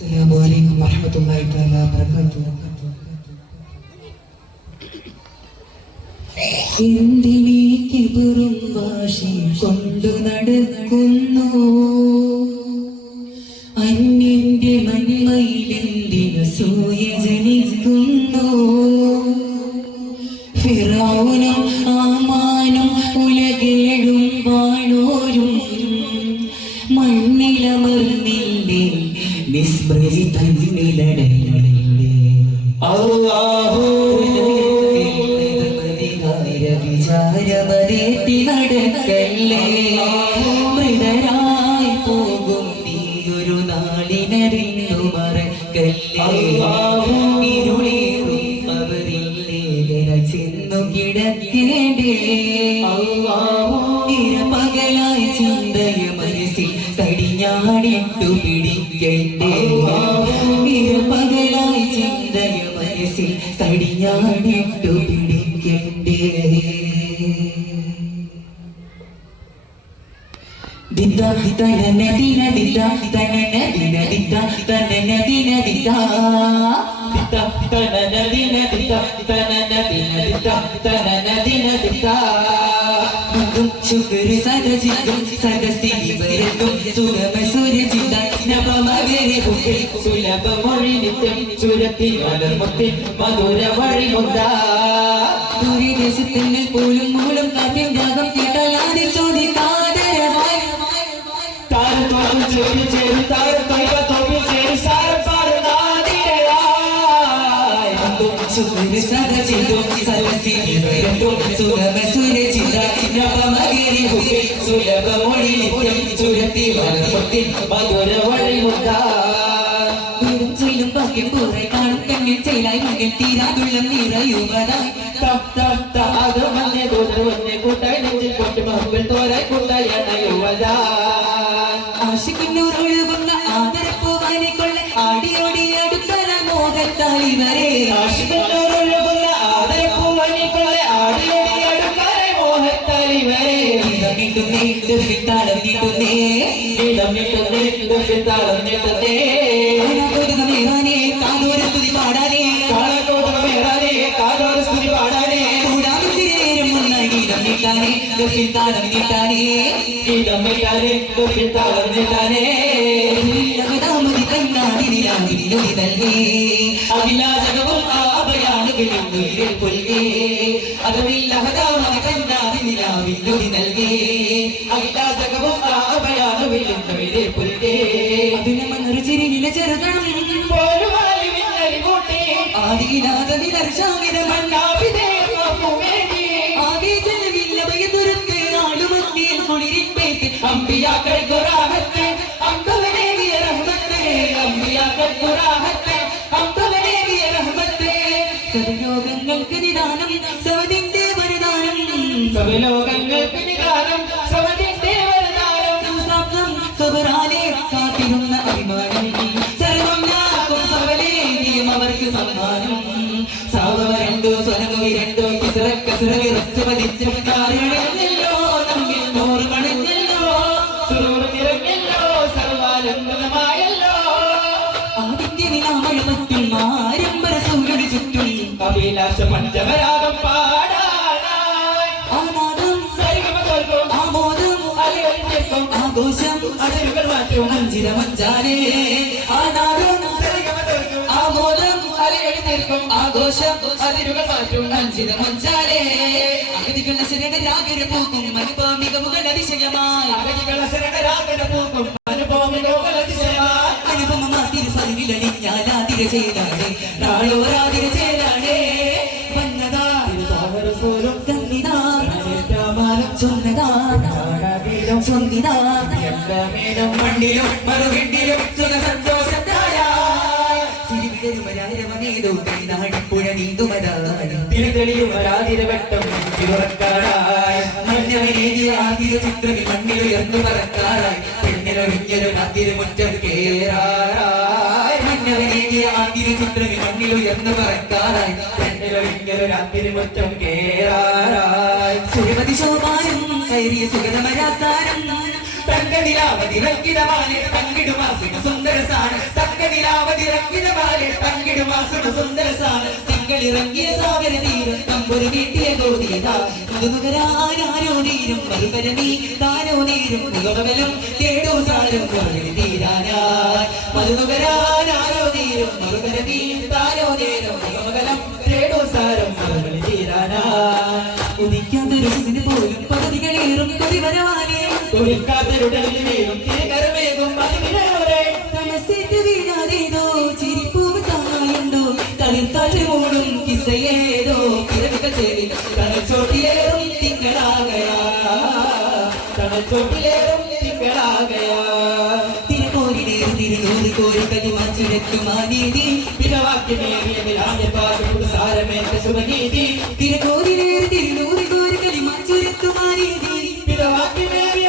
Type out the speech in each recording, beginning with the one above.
അസ്സലാമു അലൈക്കും വറഹ്മത്തുള്ളാഹി തആല വബറകാതുഹു. എന്തിനീ കിബറും വാശി കൊണ്ടു നടക്കുന്നു? അന്യന്റെ മന്മയിലെന്തിനു സൂയ ജനിക്കുന്നു? ഫിറഔനും ആമാനും ഉലകേഴും വാണോരും മണ്ണിലമർന്നില്ലേ, വിസ്മൃതി തന്നിലടയില്ലേ. അല്ലാഹു വിചാരമരേറ്റി നടക്കല്ലേ, മൃതരായി പോകും നീയൊരു നാളിനറിഞ്ഞു മറക്കല്ലേ. ഇരുളേറും അവരില്ലേ ചെന്നു കിടക്കേണ്ടേ, ഇരപകലായ ചിന്തയ മനസ്സിൽ കടിഞ്ഞാടിട്ടു പിടിക്കണ്ടേ, ഇരപകലായ ചിന്തയ മനസ്സിൽ കടിഞ്ഞാടിട്ടു പിടിക്കണ്ടേ. ദിദ തനന ദിന ദിദ തനന ദിന ദിദ തനന ദിന ദിദ ദിദ തനന ദിന ദിദ തനന ദിന ദിദ തനന ദിന ദിദ. ശുക്ർ സദജിദും സദസ്തിനി വരതും സുഗമ സുരജിത നവമകരി പുത്തിൽ സുലഭ മൊഴി നിത്യം ചുരത്തിൽ മലർമുത്തിൽ മധുര വഴിമുണ്ട. ദൂരദേശത്തിൽ പോലും മൂലം കാറ്റിൻ രാഗം കേട്ടാലാതെ ചോദിക്കാതരമായി താരത്തോടും ചേരി ചേരും താരത്തോയ്പ തോപ്പിൽ ചേരി സാരപ്പാടുന്നാതിരയായി. ശുക്ർ സദജിദും സദസ്തിനി വരതും സുഗമ സുരജിത നവമകരി പുത്തിൽ സുലഭ മൊഴി നിത്യം ചുരത്തിൽ മലർമുത്തിൽ മധുര വഴിമുണ്ട. ബാക്കി പൂറെ കാണും കണ്ണിൽ ചെയ്ലായി മണ്ണിൽ തീരാതുള്ളം നിറയുവതായി. ആശിക്കുന്നൂറൊഴുകുന്ന ആദരപ്പൂവാനെ കൊള്ള ആടിയോടി അടുത്തല മോഹത്താലി വരെ. ആശിക്കുന്നൂറൊഴുകുന്ന ആദരപ്പൂവാനെ കൊള്ള ആടിയോടി അടുത്തല മോഹത്താലി വരെ. നീട്ടുന്നേ താളം നീട്ടുന്നേ, നീട്ടുന്നേ നീട്ടുന്നേ. കാതോരസ്തുതി പാടാനേ, കാതോരസ്തുതി പാടാനേ. കൂടാതിരേരും മുന്നായി ഗീതം നീട്ടാനേ, താളം നീട്ടാനേ, ഗീതം നീട്ടാനേ, താളം നീട്ടാനേ. ലഹദാമതി തന്നാടിനിലാവിനൊരു നൽകേ, അഭിലാഷകവും ആഭയാണുകളും ഉയരിൽ പുൽകേ. അതുമിൽ ലഹദാമതി തന്നാടിനിലാവിനൊരു നൽകേ, അഭിലാഷകവും ആഭയാണുകളും ഉയരിൽ പുൽകേ. അതിനമൊരു ചിരിനില ചെറുതണം ആദിയിലാത നിലർശാമിതമണ്ണാവിതേവില്ല ആളുമത്തിയിൽ കുളിരിപ്പേറ്റ് അമ്പിയാക്കൾ കുറാഹത്തെ അമ്പവനേവിയ റഹ്മത്തെ, അമ്പിയാക്കൾ കുറാഹത്തെ അമ്പവനേവിയ റഹ്മത്തെ. സർവലോകങ്ങൾക്ക് നിദാനം സവദിന്റെ വരദാനം, സർവലോകങ്ങൾക്ക് നിദാനം സവദിന്റെ വരദാനം. സംസാപ്തം സ്വബറാനെ കാത്തിരുന്ന അഭിമാനം, സർവം ലാഭം സവലേന്തിയും അവർക്ക് സമ്മാനം. സാവരണ്ടോ സ്വനമുവിരണ്ടോ കിസറക്കസുരവിറച്ചു പതിച്ചും കാറിയണഞ്ഞല്ലോ, നമ്മിൽ നൂറ് മണിഞ്ഞല്ലോ, സുരൂർ നിറഞ്ഞല്ലോ, സർവാലംഘനമായല്ലോ. ആദിത്യ നിലാമഴ പറ്റും ആരംഭര സൂര്യന് ചുറ്റും അഭിലാഷ പഞ്ചമരാഗം പാടാനായി. ആനാദം സരിഗമ തോൽക്കും ആമോദം അലയൊലിഞ്ഞേക്കും ആഘോഷം അതിരുകൾ മാറ്റും അഞ്ചിര മഞ്ചാരേ. ആനാദം സരിഗമ തോൽക്കും ആമോദം അലയൊലിഞ്ഞേക്കും ആഘോഷം അതിരുകൾ മാറ്റും അഞ്ചിര മഞ്ചാരേ. അഗതികളുടെ ശരണരാഗര പൂക്കും അനുപമികമുകൾ അതിശയമായി, അഗതികളുടെ ശരണരാഗര പൂക്കും അനുപമികമുകൾ അതിശയമായി. അനുപമമാതിര പതിവിലണിഞ്ഞാലാതിര ചെയ്താടേ, നാളോരാതിര ചെയ്താടേ. വന്നതാ പോലും തന്നിതാ ചൊന്നതാ സ്വന്തിതാ മേലും മണ്ണിലും മറുകിണ്ടിലും സുഖസന്തോഷത്തായ ചിരിവിടരുമരാരവനേതോ കൈനാടിപ്പുഴ നീന്തുമതായി തിരുതെളിയുമരാതിരവട്ടം ഉറക്കാറായി. മഞ്ഞവനേകിയ ആതിര ചിത്രമി മണ്ണിലുയർന്നു പറക്കാറായി, പെണ്ണിലൊഴിഞ്ഞൊരു ആതിരമുറ്റം കേറാറായി. മഞ്ഞവനേകിയ ആതിര ചിത്രമി മണ്ണിലുയർന്നു പറക്കാറായി, പെണ്ണിലൊഴിഞ്ഞൊരു ആതിരമുറ്റം കേറാറായി. സുരവതി ശോഭാനും കയറിയ സുഗതമരാസാരം തങ്കനിലാവതി നൽകിടവാനെ തങ്കിടുമാസിക സുന്ദരസാണ് തങ്കനിലാ അങ്കിതമാരെ പങ്കിടുമാസം സുന്ദരസാണ് തിങ്കളിറങ്ങിയ സാഗര തീരം തമ്പൊരു വീട്ടിയ ഗോതീത മുതുനുകരാനാരോ നീരും മറുപരമീ താനോ നീരും മുഖബലം കേടോ സാരം തീരാനായി മധുനുകരാനാരോ നീരും മറുപരമീ താനോ നേരം മുഖബലം കേടോ സാരം തീരാനായി ഉദിക്കാത്തൊരു പോലും പകുതികളേറും കൊതിവരവാനേ കൊടിക്കാത്തരുടലിലും തിരികരമേകും മതിവിനോരെ തമസേറ്റ് വീണാതേതോ ചിരിപ്പൂവ് തായുണ്ടോ തളിർത്താറ്റ് മൂടും കിസയേതോ കിരവിക ചേരി തണച്ചോട്ടിലേറും തിങ്കളാകയാ തണച്ചോട്ടിലേറും തിങ്കളാകയാ തിരകോരിലേറും തിരുനൂറ് കോരി കലിമാച്ചുരത്തുമാനീതി പിറവാക്യമേറിയ സാരമേറ്റ സുഖനീതി തിരകോരിലേറും തിരുനൂറ് കോരി കലിമാച്ചുരത്തുമാനീതി പിറവാക്യമേറിയ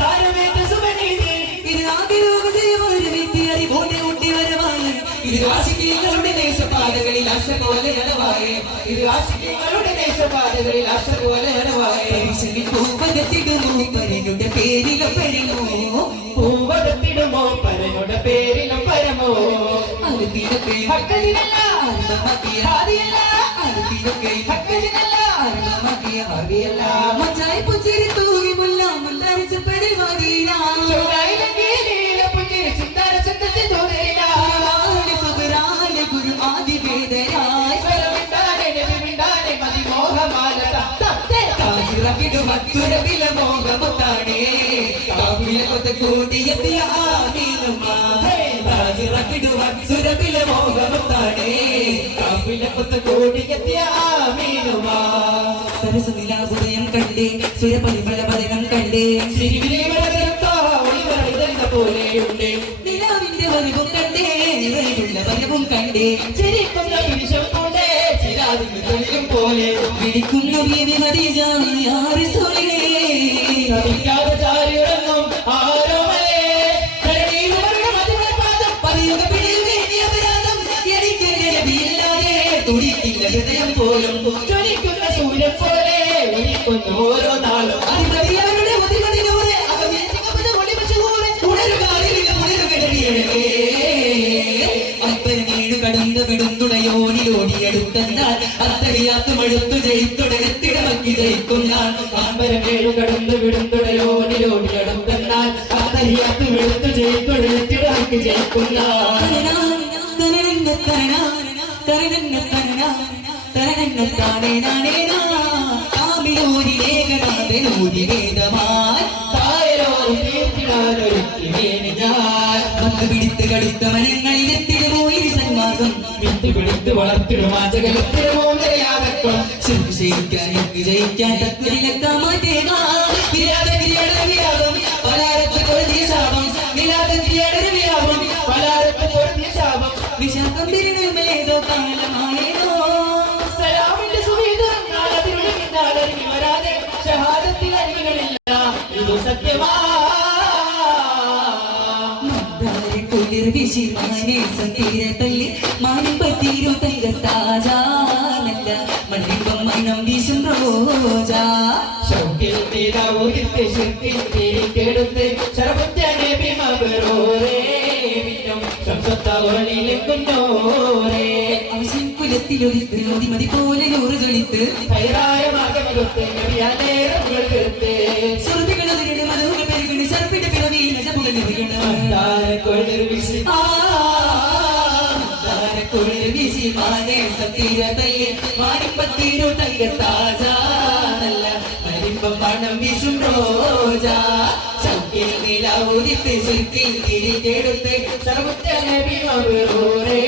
സാരമേറ്റ സുഖനീതി ഇത് ആഗ്രഹോദയമാര് വീട്ടി അറിവോടെ ഊട്ടി വരവാണ് ഇത് ആശിക്കങ്ങളുടെ ദേശപാതകളിൽ ആശപോലെ അടവായേ ഇത് ആശിക്കങ്ങളുടെ ദേശപാതകളിൽ ആശപോലെ അടവായേ പൂവകത്തിടുമോ പരനുടെ പേരിലും പരമോ പൂവകത്തിടുമോ പരനുടെ പേരിലും പരമോ അരുതിനൊക്കെ ഹക്കലിനല്ല അരുമതിയ ആദിയല്ല അരുതിനൊക്കെ ഹക്കലിനല്ല അരുമതിയ ആദിയല്ല മച്ചായി പുഞ്ചിരി തൂകി മുല്ല മുന്തരിച്ച പരിവാദിന ചോരായിലെ നീല പുഞ്ചിരി ചിന്താര ചന്തത്തെ തോരയില സുബരാലെ ഗുരു ആദി വേദരായി സ്വരമിണ്ടാനെ നബിമിണ്ടാനെ മതിമോഹമാല താജിറക്കിടു മത്തുരവില മോഹമുത്താണേ കാവിലെ കൊത്ത കൂടിയെത്തിയ ആമീനുമാ താജിറക്കിടു മത്തുരവില മോഹമുത്താണേ കാവിലെ കൊത്ത കൂടിയെത്തിയ ആമീനുമാ സരസനിലാഹുദയം കണ്ടേ സുരപരിമള പദനം കണ്ടേ സിരിവിലെ പോലെയുണ്ട് നിലാവിന്റെ വരവും കണ്ടേ നിറയിലുള്ള വരവും കണ്ടേ ചിരിക്കുന്ന നിമിഷം പോലെ ചിരാതിന്റെ തെളിയും പോലെ വിളിക്കുന്ന ബീവി ഖദീജ യാ റസൂലേ കവിക്കാതെ ചാരിയുറങ്ങും ആരോമലേ കരടിയുടെ മധുര പാദം പറയുക പിടിയുക ഇനി അപരാധം എനിക്ക് നബിയില്ലാതെ തുടിക്കില്ല ഹൃദയം പോലും ജ്വലിക്കുന്ന സൂര്യൻ പോലെ ഒലിക്കുന്ന ഓരോ നാളും അതിവരുടെ ഒതിമതിലൂടെ അപ്പനീട് കടന്നു വിടുന്നുടയോനിലോടിയെടുത്തെന്നാൽ അത്തടിയാത്ത് മടുത്തു ജയിത്തുടരത്തിടമക്കി ജയിക്കും ഞാൻ അമ്പരമേഴു കടന്നു വിടുന്നുടയോനിലോടിയെടുത്തെന്നാൽ അത്തടിയാത്ത് മടുത്തു ജയിത്തുടരത്തിടമക്കി ജയിക്കും പിടിത്ത് കടുത്ത മനങ്ങളിൽ എത്തിടുപോയി സന്മാസം വിട്ടുപിടിത്ത് വളർത്തിടുമാചകലത്തിടുമോ നിലയാകത്വം ശരിക്കാൻ ജയിക്കാൻ തക്കുരിലക്കാൻ മാറ്റേകാം പലാരത്ത് കൊഴുതിയ ശാപം നിലാതക്രിയയുടെ വ്യാപം പലാരത്ത് കൊഴുതിയ ശാപം വിശാഖം തിരുമേതോ കാലമായേതോ സലാമിന്റെ സുഖീതം നാളതിരുളിൽ വരാതെ ഷഹാദത്തിൽ അരികളില്ല ഇത് സത്യമാ വിശിമാനെ സന്ധിരത്തല്ലി മാനിപ്പത്തിരു തങ്കത്താജാനല്ല മണ്ണിപ്പം മണം വീശും റോജ ശൗക്കിൽ നീതാവൂരിത്തെ ശക്തിയിൽ തീരിക്കെടുത്ത് ശരപുറ്റനെ ഭീമബരോരേ മിന്നും ശംസത്താവളിലെ കുഞ്ഞോരേ അവശൻ കുലത്തിലൊരിത്ത് അതിമതി പോലെ നൂറ് തൊളിത്ത് തയ്യാറായ മാർഗമൊരുത്ത് നബിയാനേരം കൊടുത്ത് ശ്രുതികളതിരുടെ മധുര പെരുകണി സർപ്പിന്റെ പിറവിയിൽ നജമുകൾ നിറയണം വിശിമാനെ സത്തീരതല്ലേ മാനിപ്പത്തിരു തങ്കത്താജാനല്ല മരിമ്പം പണം വീശും റോജ ശൗക്കിൽ നിലാവൂരിത്ത് ശില്പിൽ തിരികെടുത്ത് സർവ്വത്തനെ ഭീമബരോരേ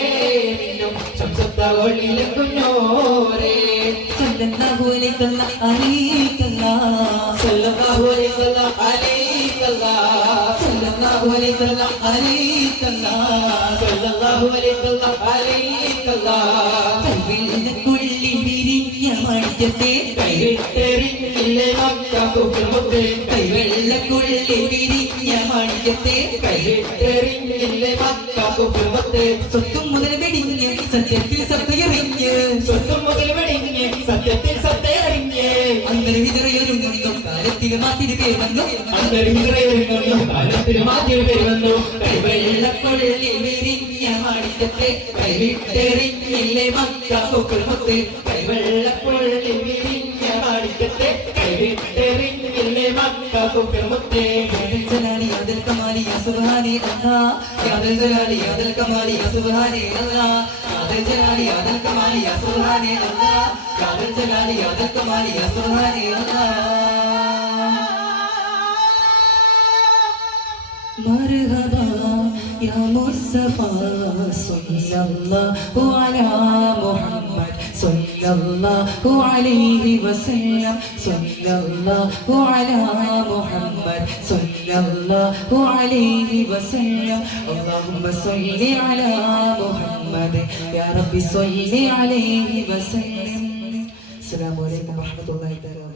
മിന്നും ശംസത്താവളിലെ കുഞ്ഞോരേ സല്ലല്ലാഹു അലൈഹി സല്ലല്ലാഹു അലൈഹി സല്ലല്ലാഹു അലൈഹി കൈവെള്ളക്കുള്ളിൽ വിരിഞ്ഞ മണിക്കത്തെ കൈവിട്ടെറിഞ്ഞില്ലേ മക്കബുക്കമുത്തേ കൈവെള്ളക്കുള്ളിൽ വിരിഞ്ഞ മണിക്കത്തെ കൈവിട്ടെറിഞ്ഞില്ലേ മക്കബുക്കമുത്തേ സ്വത്തും മുതൽ വെടിഞ്ഞ് സത്യത്തിൽ സത്യറിഞ്ഞ് സ്വത്തും മുതൽ വെടിഞ്ഞ് സത്യത്തിൽ സത്യറിഞ്ഞ് അങ്ങനെ വിതറയൊരുങ്ങുന്നു കാലത്തിൽ മാറ്റി മാറ്റിയൊരു പേര് വന്നു കാലത്തിന് മാറ്റിയൊരു പേര് വന്നു കൈവെള്ളക്കൊള്ളി വിരിഞ്ഞ മാണിക്കത്തെ കൈവിട്ടെറിഞ്ഞില്ലേ മക്കാപ്പുക്കുൾമുത്ത് കൈവെള്ളക്കൊള്ളി വിരിഞ്ഞ മാണിക്കത്തെ കൈവിട്ടെറിഞ്ഞില്ലേ മക്കാപ്പുക്കുൾമുത്ത് ജലാലി അതിൽ കമാലി യാ സുബ്ഹാനി അല്ലാഹ് യാദൽ ജലാലി അതിൽ കമാലി യാ സുബ്ഹാനി അല്ലാഹ് യാദൽ ജലാലി അതിൽ കമാലി യാ സുബ്ഹാനി അല്ലാഹ് യാദൽ ജലാലി അതിൽ കമാലി യാ സുബ്ഹാനി അല്ലാഹ് مرحبا يا مصطفى صلى الله على محمد صلى الله عليه وسلم صلى الله على محمد صلى الله عليه وسلم اللهم صل على محمد يا رب صل عليه وسلم السلام عليكم ورحمة الله تعالى